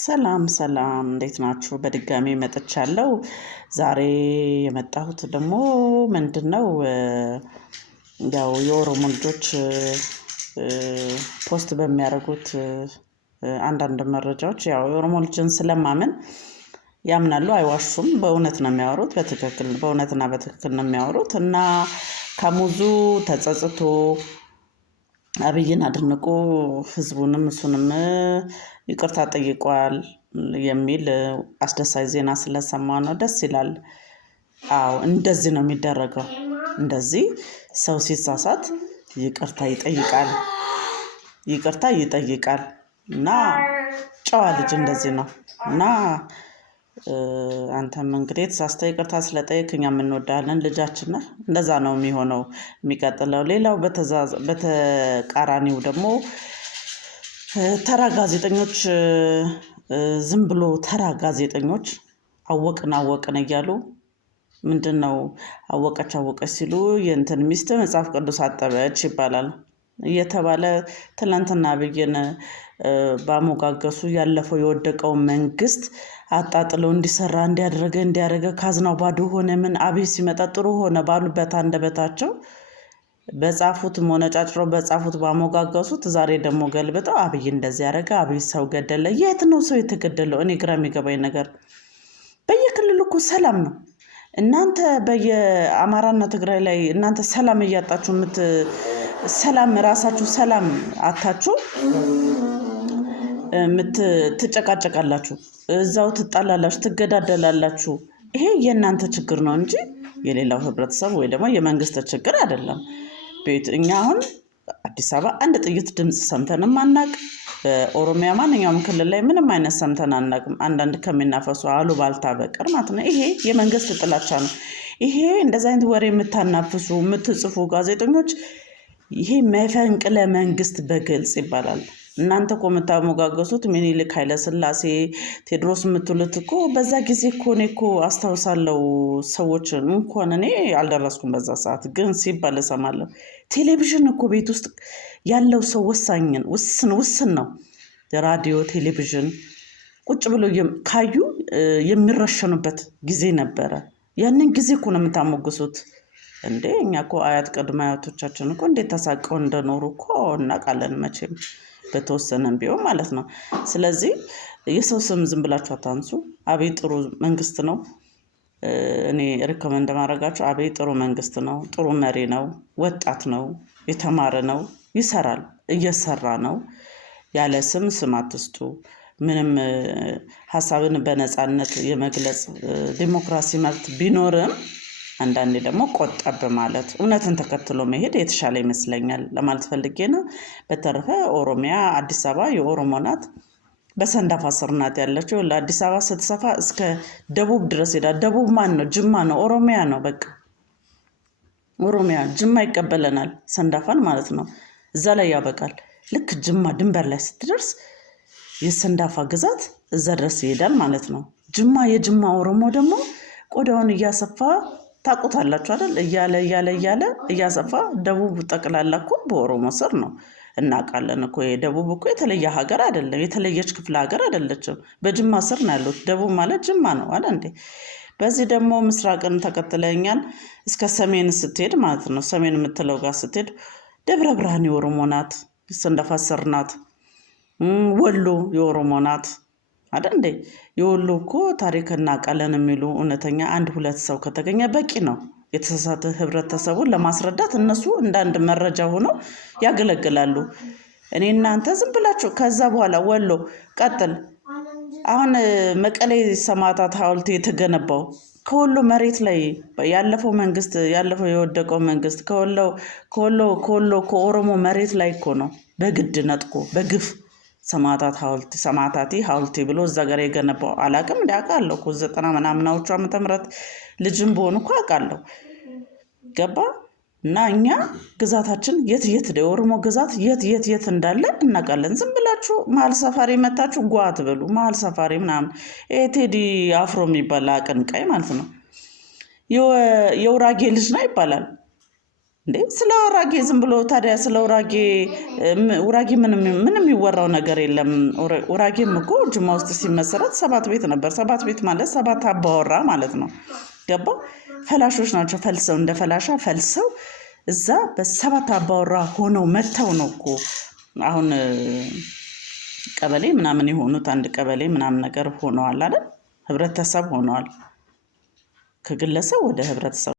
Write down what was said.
ሰላም ሰላም እንዴት ናችሁ? በድጋሚ መጥቻለሁ። ዛሬ የመጣሁት ደግሞ ምንድነው? ያው የኦሮሞ ልጆች ፖስት በሚያደርጉት አንዳንድ መረጃዎች ያው የኦሮሞ ልጅን ስለማመን ያምናሉ፣ አይዋሹም። በእውነት ነው የሚያወሩት፣ በእውነትና በትክክል ነው የሚያወሩት እና ከሙዙ ተጸጽቶ አብይን አድንቆ ህዝቡንም እሱንም ይቅርታ ጠይቋል የሚል አስደሳች ዜና ስለሰማ ነው። ደስ ይላል። አዎ እንደዚህ ነው የሚደረገው። እንደዚህ ሰው ሲሳሳት ይቅርታ ይጠይቃል እና ጨዋ ልጅ እንደዚህ ነው እና አንተም እንግዲህ ተሳስተህ ይቅርታ ስለጠየቅ እኛም እንወዳለን፣ ልጃችን ነህ። እንደዛ ነው የሚሆነው የሚቀጥለው። ሌላው በተቃራኒው ደግሞ ተራ ጋዜጠኞች ዝም ብሎ ተራ ጋዜጠኞች አወቅን እያሉ ምንድነው አወቀች ሲሉ የእንትን ሚስት መጽሐፍ ቅዱስ አጠበች ይባላል እየተባለ ትላንትና አብይን ባሞጋገሱ ያለፈው የወደቀው መንግስት አጣጥለው እንዲሰራ እንዲያደረገ ካዝናው ባዶ ሆነ፣ ምን አብይ ሲመጣ ጥሩ ሆነ ባሉበት አንደበታቸው በጻፉት ሞነጫጭረው በጻፉት ባሞጋገሱት ዛሬ ደግሞ ገልብጠው አብይ እንደዚህ ያደረገ፣ አብይ ሰው ገደለ። የት ነው ሰው የተገደለው? እኔ ግራ የሚገባኝ ነገር በየክልሉ እኮ ሰላም ነው። እናንተ በየአማራና ትግራይ ላይ እናንተ ሰላም እያጣችሁ ራሳችሁ ሰላም አታችሁ ትጨቃጨቃላችሁ፣ እዛው ትጣላላችሁ፣ ትገዳደላላችሁ። ይሄ የእናንተ ችግር ነው እንጂ የሌላው ህብረተሰብ ወይ ደግሞ የመንግስት ችግር አይደለም። እኛ አሁን አዲስ አበባ አንድ ጥይት ድምፅ ሰምተንም አናቅ። በኦሮሚያ ማንኛውም ክልል ላይ ምንም አይነት ሰምተን አናቅም፣ አንዳንድ ከሚናፈሱ አሉባልታ በቀር ማለት ነው። ይሄ የመንግስት ጥላቻ ነው። ይሄ እንደዚህ አይነት ወሬ የምታናፍሱ የምትጽፉ ጋዜጠኞች ይሄ መፈንቅለ መንግስት በግልጽ ይባላል። እናንተ እኮ የምታሞጋገሱት ምኒልክ ኃይለሥላሴ ቴዎድሮስ የምትሉት እኮ በዛ ጊዜ እኮ እኔ እኮ አስታውሳለሁ። ሰዎች እንኳን እኔ አልደረስኩም በዛ ሰዓት ግን ሲባል እሰማለሁ። ቴሌቪዥን እኮ ቤት ውስጥ ያለው ሰው ውስን ነው። ራዲዮ ቴሌቪዥን ቁጭ ብሎ ካዩ የሚረሸኑበት ጊዜ ነበረ። ያንን ጊዜ እኮ ነው የምታሞግሱት እንዴ? እኛ እኮ ቅድመ አያቶቻችን እኮ እንዴት ተሳቀው እንደኖሩ እኮ እናውቃለን፣ መቼም በተወሰነም ቢሆን ማለት ነው። ስለዚህ የሰው ስም ዝም ብላችሁ አታንሱ። አብይ ጥሩ መንግስት ነው። እኔ ሪኮመንድ ማድረጋችሁ አብይ ጥሩ መንግስት ነው፣ ጥሩ መሪ ነው፣ ወጣት ነው፣ የተማረ ነው፣ ይሰራል፣ እየሰራ ነው። ያለ ስም አትስጡ። ምንም ሀሳብን በነፃነት የመግለጽ ዲሞክራሲ መብት ቢኖርም አንዳንዴ ደግሞ ቆጠብ ማለት እውነትን ተከትሎ መሄድ የተሻለ ይመስለኛል ለማለት ፈልጌ ነው። በተረፈ ኦሮሚያ አዲስ አበባ የኦሮሞ ናት። በሰንዳፋ ስር ናት ያለችው። ለአዲስ አበባ ስትሰፋ እስከ ደቡብ ድረስ ሄዳ። ደቡብ ማን ነው? ጅማ ነው። ኦሮሚያ ነው። በቃ ኦሮሚያ ጅማ ይቀበለናል፣ ሰንዳፋን ማለት ነው። እዛ ላይ ያበቃል። ልክ ጅማ ድንበር ላይ ስትደርስ የሰንዳፋ ግዛት እዛ ድረስ ይሄዳል ማለት ነው። የጅማ ኦሮሞ ደግሞ ቆዳውን እያሰፋ ታውቁታላችሁ አይደል? እያለ እያሰፋ ደቡብ ጠቅላላ እኮ በኦሮሞ ስር ነው። እናውቃለን እኮ የደቡብ እኮ የተለየ ሀገር አይደለም፣ የተለየች ክፍለ ሀገር አይደለችም። በጅማ ስር ነው ያሉት። ደቡብ ማለት ጅማ ነው አለ እንዴ? በዚህ ደግሞ ምስራቅን ተከትለኛል እስከ ሰሜን ስትሄድ ማለት ነው። ሰሜን የምትለው ጋር ስትሄድ ደብረ ብርሃን የኦሮሞ ናት፣ ሰንዳፋ ስር ናት። ወሎ የኦሮሞ ናት አይደል እንዴ? የወሎ እኮ ታሪክና ቃለን የሚሉ እውነተኛ 1-2 ሰው ከተገኘ በቂ ነው። የተሳሳተ ህብረተሰቡን ለማስረዳት እነሱ እንዳንድ መረጃ ሆነው ያገለግላሉ። እኔ እናንተ ዝም ብላችሁ ከዛ በኋላ ወሎ ቀጥል። አሁን መቀሌ ሰማዕታት ሐውልት የተገነባው ከወሎ መሬት ላይ ያለፈው የወደቀው መንግስት ከኦሮሞ መሬት ላይ እኮ ነው በግድ ነጥቆ በግፍ ሰማዕታቲ ሐውልት ብሎ እዛ ጋር የገነባው። አላቅም እንደ አውቃለሁ እኮ 90 ምናምናዎቹ ዓመተ ምህረት ልጅም በሆኑ እኮ አውቃለሁ። ገባ እና እኛ ግዛታችን የት የኦሮሞ ግዛት የት እንዳለ እናውቃለን። ዝም ብላችሁ መሀል ሰፋሪ መታችሁ ጓት ብሉ። መሀል ሰፋሪ ምናምን ቴዲ አፍሮ የሚባል አቀንቃይ ማለት ነው። የውራጌ ልጅ ነው ይባላል። እንዴ ስለ ውራጌ ዝም ብሎ ታዲያ ስለ ውራጌ ምንም የሚወራው ነገር የለም። ውራጌም እኮ ጅማ ውስጥ ሲመሰረት 7 ቤት ነበር። 7 ቤት ማለት 7 አባወራ ማለት ነው። ገባ? ፈላሾች ናቸው። ፈልሰው እንደ ፈላሻ ፈልሰው እዛ በ7 አባወራ ሆነው መተው ነው እኮ አሁን ቀበሌ ምናምን የሆኑት። አንድ ቀበሌ ምናምን ነገር ሆነዋል አይደል? ህብረተሰብ ሆነዋል። ከግለሰብ ወደ ህብረተሰብ